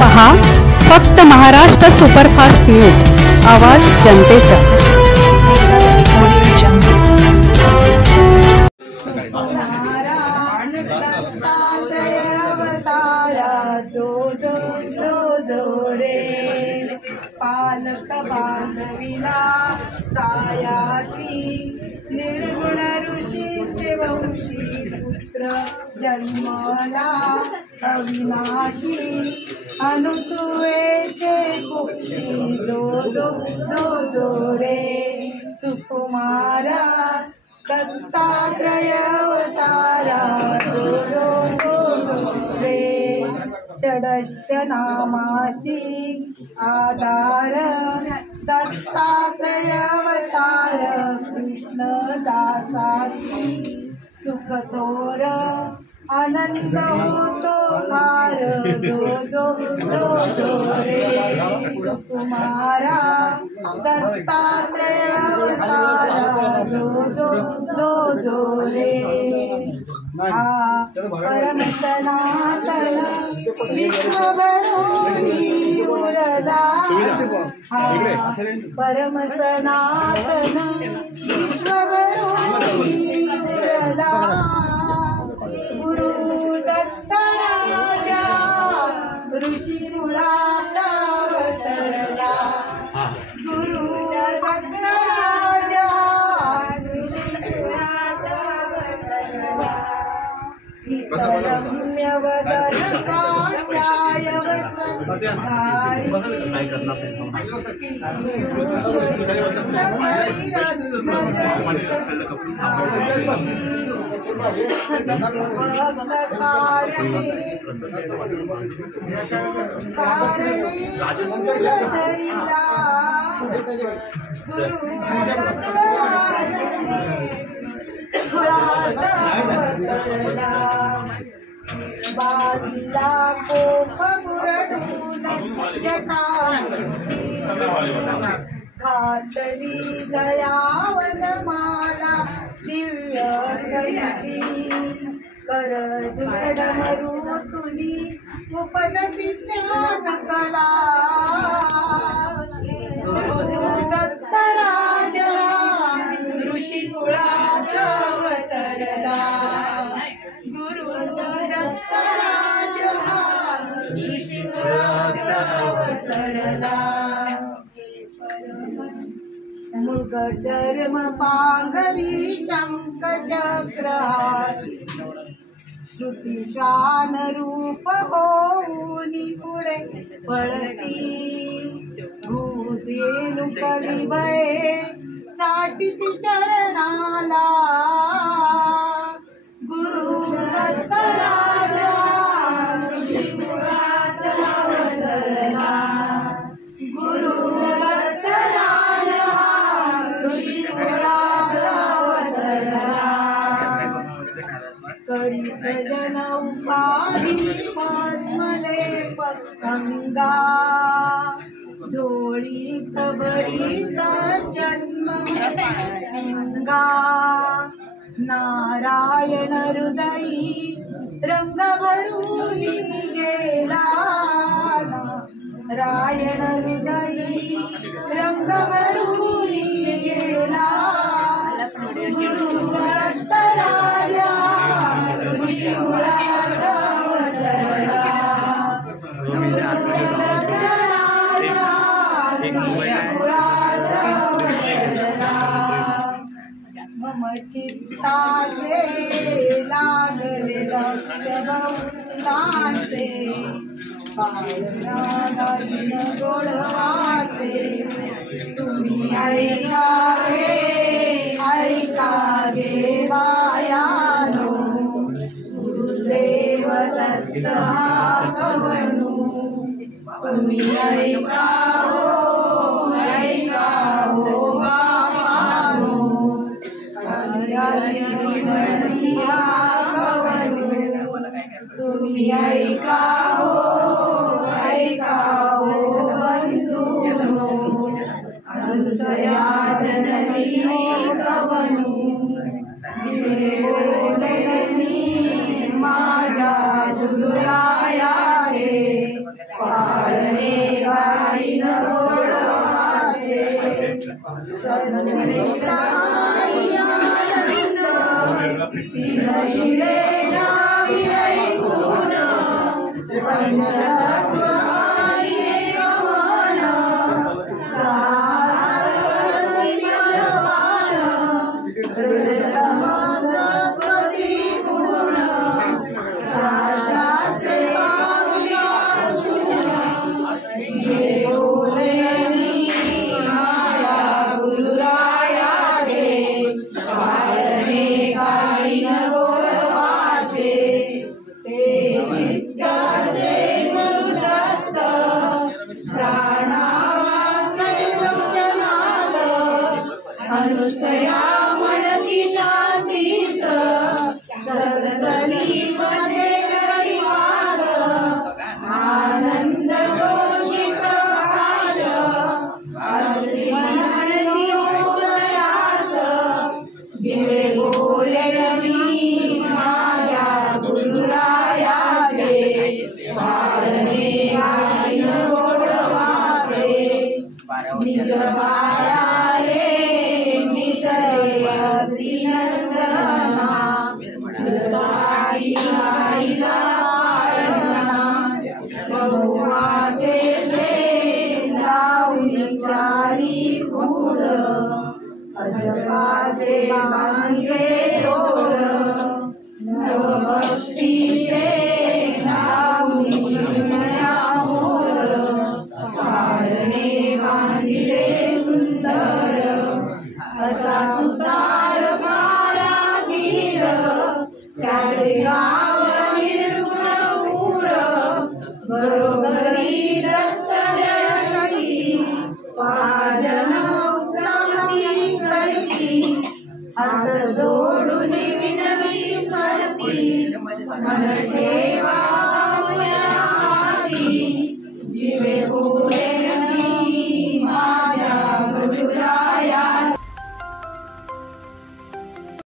पहा फक्त Maharashtra superfast news, आवाज जनतेचा। पालक बांधविला सायासी, निर्गुण ऋषीचे वंशी पुत्र जन्मला अविनाशी, अनुसूयेचे कुक्षी जो रे सुकुमारा, दत्तात्रय अवतारा जो रे, षडस्य नामाशी आधार, दत्तात्रय अवतार कृष्णदासाची, सुखतोर आनंद होतो फार जो रे सुकुमारा, दत्तात्रय अवतारा जो रे। परम सनातन विश्वभरोनी उरला, परम सनातन विश्वभरोनी उरला, गुरु दत्त राजा ऋषी कुळात अवतरला, गुरु दत्त राजा ऋषी कुळात अवतरला, शीतलम्य वदन काचाय वसंतधारी, बाजीला कोप बुरडून जटा घातली दयावन माला दिव्य संगती, कर दुर्ड मरुतुनी उपजती ज्ञान कला, दत्त राजा ऋषी कुळात अवतरला, गुरु दत्त राजा ऋषी कुळात अवतरला, मृग चर्म पांघरी शंख चक्रहारी, श्रुती श्वान रूप होऊनी पुढे पळती, भूदेनु कलिबये चाटीती चरणाला, गुरु दत्त राजा ऋषी कुळात अवतरला, गुरु दत्त राजा ऋषी कुळात अवतरला, करी सजन उपाधी भस्मलेप गंगा, झोळीत भरीत जन्म लिंगा, नारायण हृदयी रंग भरूनी गेला, नारायण हृदयी रंग भरूनी गेला, गुरु दत्त राजा ऋषी कुळात अवतरला, गुरु दत्त राजा ऋषी कुळात अवतरला, मम चित्ताचे लागले लक्ष बहुतांचे, पाळणा घालीन गोडवाचे, तुम्ही ऐकावे बायानो, गुरुदेव दत्त हा कवनु, तुम्ही ऐकावो बापानो, विनंती हा कवनु, तुम्ही ऐकावो बंधुनो, अनुसया जननी कवनु, जिने बोलनी माझ्या दुर्गा पंचतत्व आणि एक मन, सारस्वती परवान, हृदयतम सत्व त्रिगुण, शास्त्रे पावल्या शून्य, जे बोले मी माझ्या गुरुरायाचे, वाढणे काही न गोडवाचे, ते चित्ताचे गुरु दत्त, जाणावा त्रैलोक्यनाथ, अनुसया म्हणती शांतीस, सदसती मध्ये रविवास, आनंद गोची प्रकाश, आरती म्हणती उदयास, जिवे बोले मी माझ्या गुरुरायाचे, वाढणे काही न गोडवाचे, निज बाळाले निज त्रिनंदना, साई आईला पाळणा, बहुवाचे जे लावून चारी फूल, अजपाचे बांधले दोर, नवभक्तीचे लावून चिमण्या मोर, पाळणे बांधिले सुंदर, असा सुतार कारागीर, त्याचे गाव निर्गुणपूर, घरोघरी दत्त जयंती, पाजन क्रांती करती, हात जोडून विनवी स्मरती, मन ठेवा